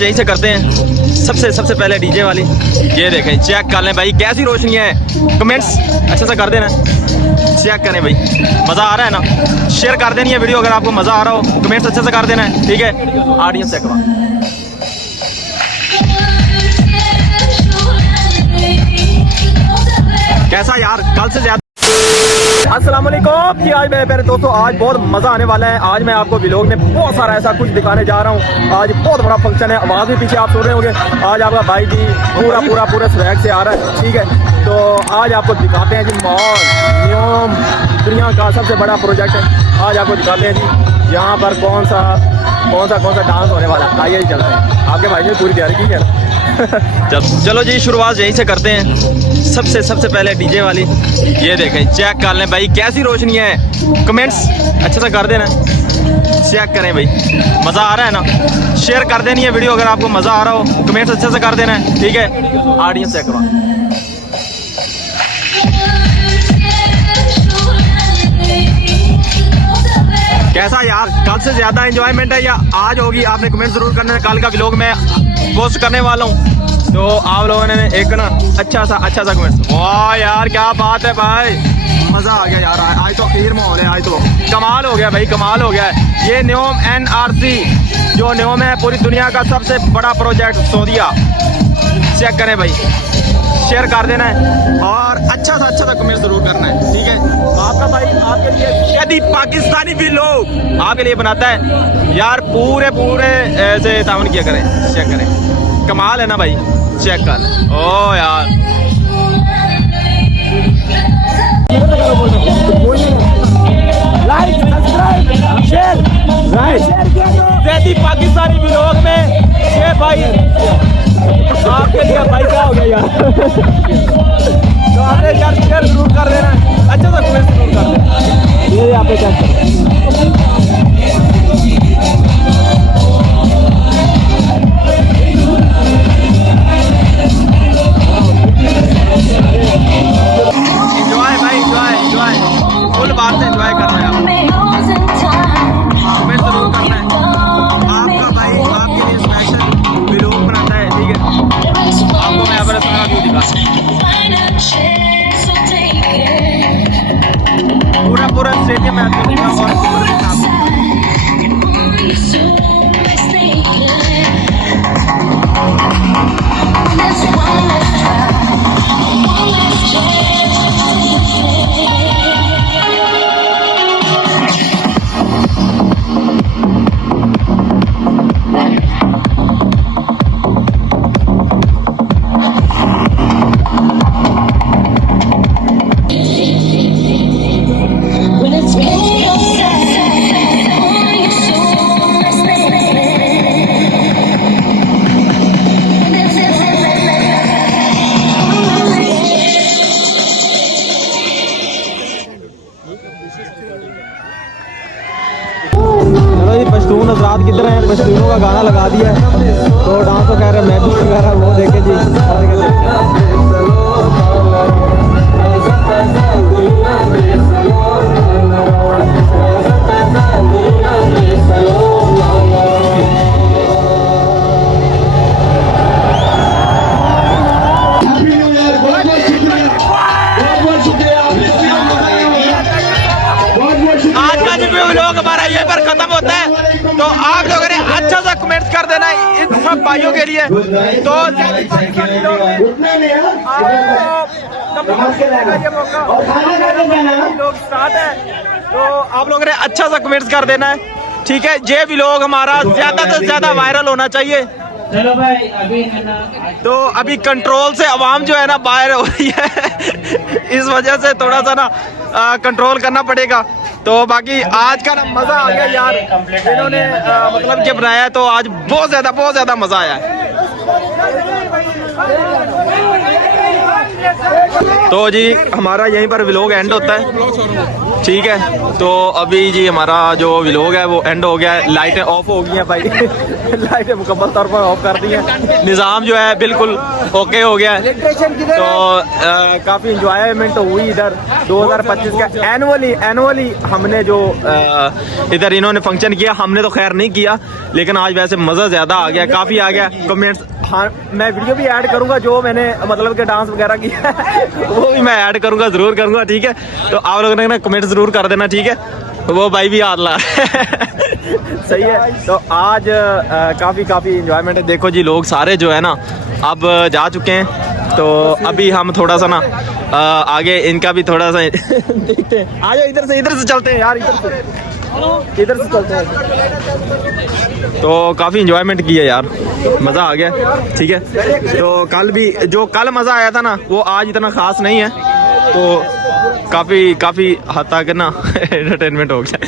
यहीं से करते हैं सबसे पहले डीजे वाली। ये देखें, चेक कर लें भाई कैसी रोशनी है। कमेंट्स अच्छे से कर देना, चेक करें भाई, मज़ा आ रहा है ना। शेयर कर देनी है वीडियो अगर आपको मज़ा आ रहा हो, कमेंट्स अच्छे से कर देना है, ठीक है। ऑडियंस चेक करो कैसा यार, कल से ज्यादा। अस्सलाम वालेकुम जी, आज मेरे प्यारे दोस्तों आज बहुत मज़ा आने वाला है। आज मैं आपको व्लॉग में बहुत सारा ऐसा कुछ दिखाने जा रहा हूँ। आज बहुत बड़ा फंक्शन है, आवाज़ भी पीछे आप सुन रहे होंगे। आज आपका भाई जी पूरा स्वैग से आ रहा है, ठीक है। तो आज आपको दिखाते हैं जी मॉल नियोम, दुनिया का सबसे बड़ा प्रोजेक्ट है। आज आपको दिखाते हैं जी यहाँ पर कौन सा डांस होने वाला है। आइए चलते हैं, आपके भाई ने पूरी तैयारी की है। चलो जी, शुरुआत यहीं से करते हैं सबसे पहले डीजे वाली। ये देखें, चेक कर लें भाई कैसी रोशनी है। कमेंट्स अच्छे से कर देना, चेक करें भाई, मज़ा आ रहा है ना। शेयर कर देनी है वीडियो अगर आपको मज़ा आ रहा हो, कमेंट्स अच्छे से कर देना है, ठीक है। ऑडियंस चेक करो कैसा यार, कल से ज़्यादा एंजॉयमेंट है या आज होगी, आपने कमेंट ज़रूर करना है। कल का व्लॉग मैं पोस्ट करने वाला हूँ, तो आप लोगों ने एक ना अच्छा सा कमेंट। वाह यार क्या बात है भाई, मज़ा आ गया यार। आज तो खीर माहौल है, आज तो कमाल हो गया भाई, कमाल हो गया है। ये न्योम NRC जो न्योम है पूरी दुनिया का सबसे बड़ा प्रोजेक्ट सऊदीया। चेक करें भाई, शेयर कर देना है और अच्छा सा कमेंट जरूर करना है, ठीक है। आपका भाई आपके लिए यदि पाकिस्तानी भी लोग आपके लिए बनाता है यार, पूरे ऐसे तावन किया करें, चेक करें, कमाल है ना भाई, चेक कर। ओ यार like subscribe share right Pakistani vlog में ये भाई आपके लिए भाई क्या हो गया यार। तो आपने यार शेयर जरूर कर देना, अच्छा सा कमेंट जरूर कर देना। ये आप पे चेक करो, एंजॉय भाई, एंजॉय फुल बात से एंजॉय करना है। कमेंट जरूर करना है, आपका भाई आपके लिए स्पेशल व्लॉग बनाता है, ठीक है। आपको मैं अपना सारा व्यू दिखा, पूरा स्टेडियम है और पश्तून हजरात किधर हैं, पश्तूनों का गाना लगा दिया है तो डांस तो कह रहे हैं, महबूब वगैरह वो देखे जी। आज का जो व्लॉग हमारा ये पर खत्म होता है, तो आप लोगों ने अच्छा सा कमेंट्स कर देना इन सब भाइयों के लिए। तो लोग स्टार्ट है, तो आप लोगों ने अच्छा सा कमेंट्स कर देना है, ठीक है। ये व्लॉग हमारा ज़्यादा से ज़्यादा वायरल होना चाहिए। चलो भाई, तो अभी कंट्रोल से आवाम जो है ना बाहर हो रही है इस वजह से थोड़ा सा ना कंट्रोल करना पड़ेगा। तो बाकी आज का ना मज़ा आ गया यार, इन्होंने मतलब जब बनाया तो आज बहुत ज़्यादा मज़ा आया है। तो जी हमारा यहीं पर व्लॉग एंड होता है, ठीक है। तो अभी जी हमारा जो व्लॉग है वो एंड हो गया है। लाइटें ऑफ हो गई हैं भाई लाइटें मुकम्मल तौर पर ऑफ कर दी हैं। निज़ाम जो है बिल्कुल ओके हो गया है। तो काफ़ी इंजॉयमेंट हुई इधर 2025 का एनुअली हमने जो इधर इन्होंने फंक्शन किया, हमने तो खैर नहीं किया, लेकिन आज वैसे मज़ा ज़्यादा आ गया, काफ़ी आ गया। कमेंट्स, हाँ मैं वीडियो भी ऐड करूंगा जो मैंने मतलब कि डांस वगैरह किया है वो भी मैं ऐड करूंगा, ज़रूर करूंगा, ठीक है। तो आप लोगों ने ना कमेंट ज़रूर कर देना, ठीक है। वो भाई भी हाथ ला सही है। तो आज काफ़ी इंजॉयमेंट है। देखो जी लोग सारे जो है ना अब जा चुके हैं, तो अभी हम थोड़ा सा ना आगे इनका भी थोड़ा सा देखते हैं। आ जाओ इधर से चलते हैं यार, इधर से चलते हैं। तो काफ़ी इंजॉयमेंट की है यार, मज़ा आ गया, ठीक है। तो जो कल मज़ा आया था ना वो आज इतना ख़ास नहीं है, तो काफ़ी हद तक ना एंटरटेनमेंट हो गया।